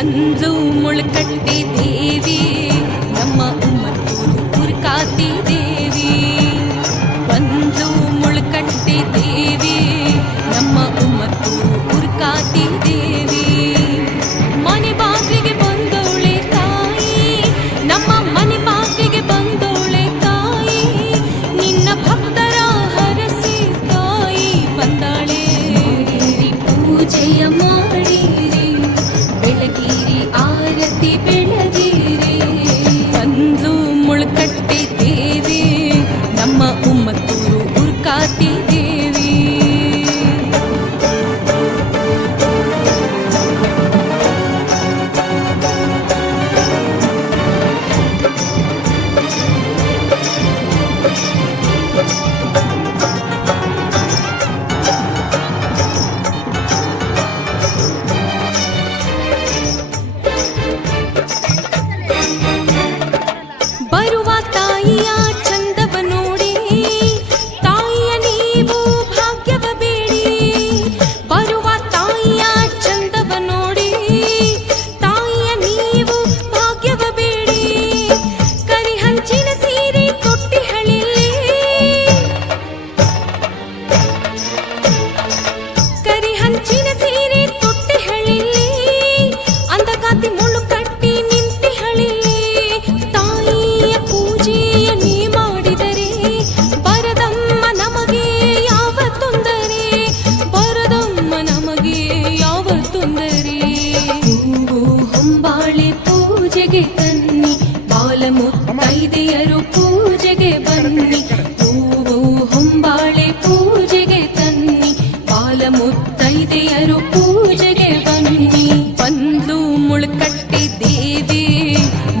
ಬಂದ್ಲು ಮುಳ್ಕಟ್ಟಿ ದೇವಿ ನಮ್ಮ ಉಮ್ಮತ್ತೂರು ಉರ್ಕಾತಿ ದೇವಿ. ಬಂದ್ಲು ಮುಳ್ಕಟ್ಟಿ ದೇವಿ ನಮ್ಮ ಉಮ್ಮತ್ತೂರು ಉರ್ಕಾತಿ ದೇವಿ. ಮನೆ ಬಾಗಿಲಿಗೆ ಬಂದೋಳೆ ತಾಯಿ, ನಮ್ಮ ಮನೆ ಬಾಗಿಲಿಗೆ ಬಂದೋಳೆ ತಾಯಿ. ನಿನ್ನ ಭಕ್ತರ ಹರಸಿ ತಾಯಿ ಬಂದಾಳೆ. ಪೂಜೆಯ ಮಾಡಿರಿ, ಬೆಳಗಿರಿ ಆರತಿ ಬೆಳಗಿರಿ. ಬಂದ್ಲು ಮುಳ್ಕಟ್ಟಿ ದೇವಿ ನಮ್ಮ ಉಮ್ಮತ್ತೂರು ಉರ್ಕಾತಿ ದೇವಿ. ಬರುವ ತಾಯಿಯ ಚಂದವ ನೋಡಿ ತಾಯಿಯ ನೀವು ಭಾಗ್ಯವ ಬೇಡಿ. ಬರುವ ತಾಯಿಯ ಚಂದವ ನೋಡಿ ತಾಯಿಯ ನೀವು ಭಾಗ್ಯವ ಬೇಡಿ. ಕರಿ ಹಂಚಿನ ಸೀರೆ ತೊಟ್ಟಿ ಹಳಿಲಿ, ಕರಿ ಹಂಚಿನ ಸೀರೆ ತೊಟ್ಟಿ ಹಳಿಲಿ. ಅಂದಗಾತಿ ಮುಳ್ಳು ಕಟ್ಟಿ ನಿಂತಿ ಹಳಿಲಿ. ತಾಯಿಯ ಪೂಜೆಯ ನೀ ಮಾಡಿದರೆ ಬರದಮ್ಮ ನಮಗೆ ಯಾವ ತೊಂದರೆ, ಬರದಮ್ಮ ನಮಗೆ ಯಾವ ತೊಂದರೆ. ಹೂವು ಹೊಂಬಾಳೆ ಪೂಜೆಗೆ ತನ್ನಿ, ಬಾಲಮುತ್ತೈದೆಯರು ಪೂಜೆಗೆ ಬನ್ನಿ. ಹೂವು ಹೊಂಬಾಳೆ ಪೂಜೆಗೆ ತನ್ನಿ, ಬಾಲಮುತ್ತೈದೆಯರು ಪೂಜೆಗೆ ಬನ್ನಿ. ಬಂದ್ಲು ಮುಳ್ಕಟ್ಟಿ ದೇವಿ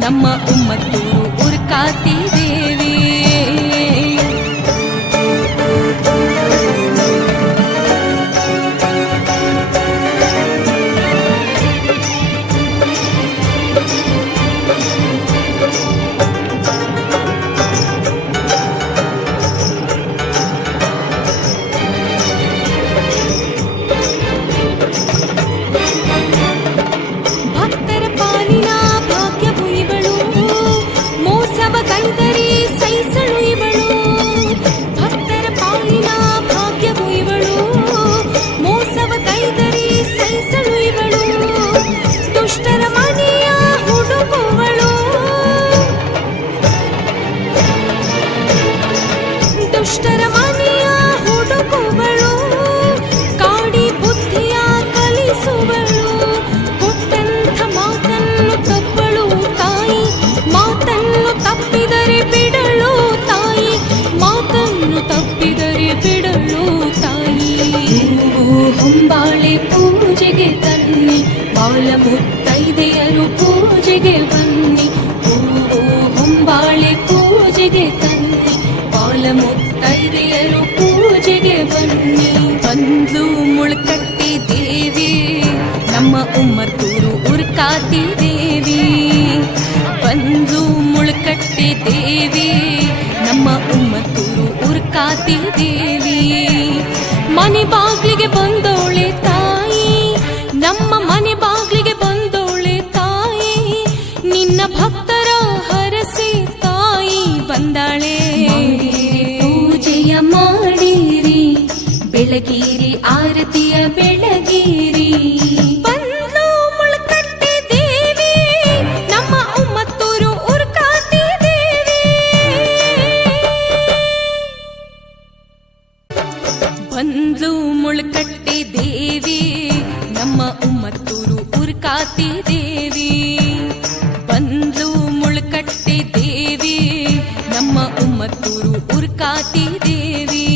ನಮ್ಮ ಉಮ್ಮತ್ತೂರು ಉರ್ಕಾತಿ ದೇವಿ. ಭಕ್ತರ ಪಾಲಿನ ಭಾಗ್ಯವು ಇವಳು, ಮೋಸವ ಕೈದರಿ ಸೈಸಳು ಇವಳು. ಭಕ್ತರ ಪಾಲಿನ ಭಾಗ್ಯವು ಇವಳು, ಮೋಸವ ಕೈದರಿ ಸೈಸಳು ಇವಳು. ದುಷ್ಟರ ಮನೆಯ ಹುಡುಗುವಳು, ದುಷ್ಟರ ಮನೆಯ ಹುಡುಗುವಳು. ಕಾಡಿ ಬುದ್ಧಿಯ ಕಲಿಸುವಳು, ಕೊಟ್ಟಂಥ ಮಾತನ್ನು ತಪ್ಪಳು ತಾಯಿ. ಮಾತನ್ನು ತಪ್ಪಿದರೆ ಬಿಡಳು ತಾಯಿ, ಮಾತನ್ನು ತಪ್ಪಿದರೆ ಬಿಡಳು ತಾಯಿ. ಹೂವು ಹೊಂಬಾಳೆ ಪೂಜೆಗೆ ತನ್ನಿ, ಬಾಲಮುತ್ತೈದೆಯರು ಪೂಜೆಗೆ ಬನ್ನಿ. ಹೂವು ಹೊಂಬಾಳೆ ಪೂಜೆಗೆ ತನ್ನಿ, ಬಾಲಮುತ್ತೈದೆಯರು ಪೂಜೆಗೆ ಬನ್ನಿ. ಬಂದ್ಲು ಮುಳ್ಕಟ್ಟಿ ದೇವಿ ನಮ್ಮ ಉಮ್ಮತ್ತೂರು ಉರ್ಕಾತಿ ದೇವಿ. ಬಂದ್ಲು ಮುಳ್ಕಟ್ಟಿ ದೇವಿ ನಮ್ಮ ಉಮ್ಮತ್ತೂರು ಉರ್ಕಾತಿ ದೇವಿ. ಮನೆ ಬಾಗಿಲಿಗೆ ಬಂದೋಳೆ ತಾಯಿ, ನಮ್ಮ ಮನೆ ಬಾಗಿಲಿಗೆ ಬಂದೋಳೆ ತಾಯಿ. ನಿನ್ನ ಭಕ್ತರ ಹರಸಿ ತಾಯಿ ಬಂದಾಳೆ. ಪೂಜೆಯ ಮಾಡಿರಿ, ಬೆಳಗಿರಿ ಆರತಿಯ ಬೆಳಗಿರಿ. ಬಂದ್ಲು ಮುಳ್ಕಟ್ಟಿ ದೇವಿ ನಮ್ಮ ಉಮ್ಮತ್ತೂರು ಉರ್ಕಾತಿ ದೇವಿ. ಬಂದ್ಲು ಮುಳ್ಕಟ್ಟಿ ದೇವಿ ನಮ್ಮ ಉಮ್ಮತ್ತೂರು ಉರ್ಕಾತಿ ದೇವಿ. ಬಂದ್ಲು ಮುಳ್ಕಟ್ಟಿ ದೇವಿ ನಮ್ಮ ಉಮ್ಮತ್ತೂರು ಉರ್ಕಾತಿ ದೇವಿ.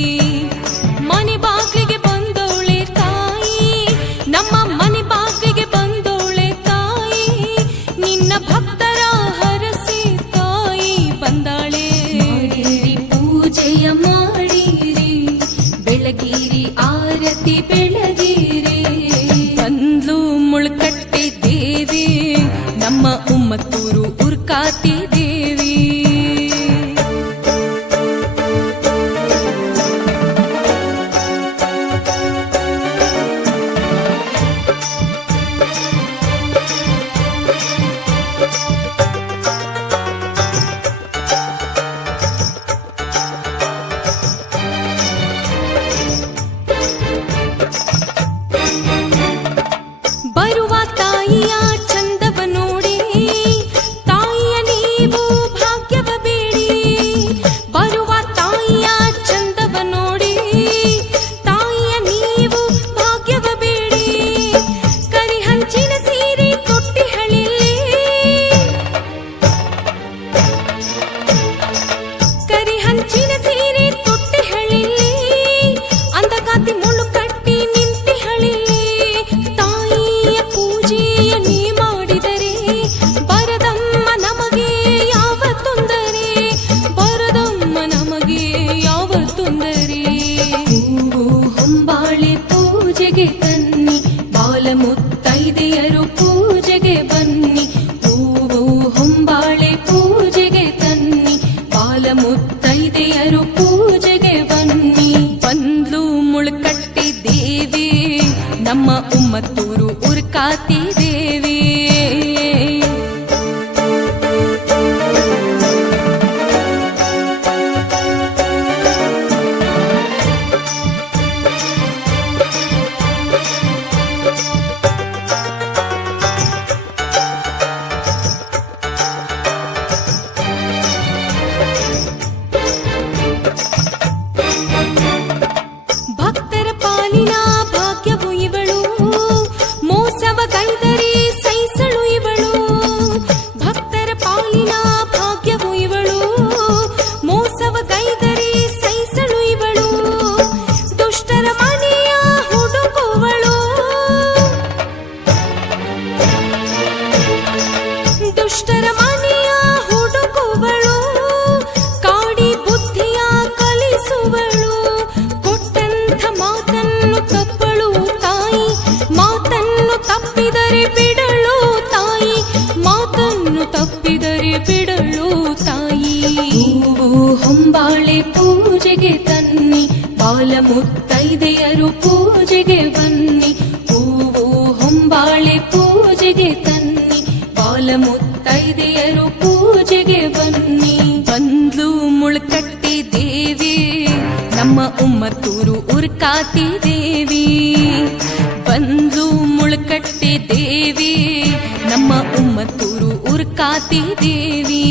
ಮನೆ ಬಾಗಿಲಿಗೆ ಬಂದೋಳೆ ತಾಯಿ, ನಮ್ಮ ಮನೆ ಬಾಗಿಲಿಗೆ ಬಂದೋಳೆ ತಾಯಿ. ನಿನ್ನ ಭಕ್ತರ ಹರಸಿ ತಾಯಿ ಬಂದಾಳೆ. ಪೂಜೆಯ ಮಾಡಿರಿ, ಬೆಳಗಿರಿ ಆರತಿ ಬೆಳಗಿರಿ. ಬಂದ್ಲು ಮುಳ್ಕಟ್ಟಿ ದೇವಿ ನಮ್ಮ ಉಮ್ಮತ್ತೂರು ಉರ್ಕಾತಿ ದೇವಿ. ಮುತ್ತೈದೆಯರು ಪೂಜೆಗೆ ಬನ್ನಿ, ಹೂವು ಹೊಂಬಾಳೆ ಪೂಜೆಗೆ ತನ್ನಿ, ಬಾಲ ಮುತ್ತೈದೆಯರು ಪೂಜೆಗೆ ಬನ್ನಿ. ಬಂದ್ಲು ಮುಳ್ಕಟ್ಟಿ ದೇವಿ ನಮ್ಮ ಉಮ್ಮತ್ತೂರು ಉರ್ಕಾತಿ ದೇವಿ. ಭಕ್ತರ ಪಾಲಿನ ಭಾಗ್ಯವು ಇವಳು, ಮೋಸವ ಕೈದರೆ ಸೈಸಳು ಇವಳು. ಭಕ್ತರ ಪಾಲಿನ ಭಾಗ್ಯವು ಇವಳು, ಮೋಸವ ಕೈದರೆ ಸೈಸಳು ಇವಳು. ದುಷ್ಟರ ಮನೆಯ ಹುಡುಕುವಳು, ದುಷ್ಟರ ಮನೆಯ ಹುಡುಕುವಳು. ಕಾಡಿ ಬುದ್ಧಿಯ ಕಲಿಸುವಳು, ಕೊಟ್ಟಂಥ ಮಾತನ್ನು ತಪ್ಪಳು ತಾಯಿ. ಮಾತನ್ನು ತಪ್ಪಿದರೆ ಬಿಡಳು ತಾಯಿ, ಮಾತನ್ನು ತಪ್ಪಿದರೆ ಬಿಡಳು ತಾಯಿ. ಹೂವು ಹೊಂಬಾಳೆ ಪೂಜೆಗೆ ತನ್ನಿ, ಬಾಲ ಮುತ್ತೈದೆಯರು ಪೂಜೆಗೆ ಬನ್ನಿ, ಹೂವು ಹೊಂಬಾಳೆ ಪೂಜೆಗೆ ತನ್ನಿ, ಬಾಲ ಮುತ್ತೈದೆಯರು ಪೂಜೆಗೆ ಬನ್ನಿ. ಬಂದ್ಲು ಮುಳ್ಕಟ್ಟಿ ದೇವಿ ನಮ್ಮ ಉಮ್ಮತ್ತೂರು ಉರ್ಕಾತಿ ದೇವಿ. ಬಂದ್ಲು ಮುಳ್ಕಟ್ಟಿ ದೇವಿ ನಮ್ಮ ಉಮ್ಮತ್ತೂರು ಉರ್ಕಾತಿ ದೇವಿ.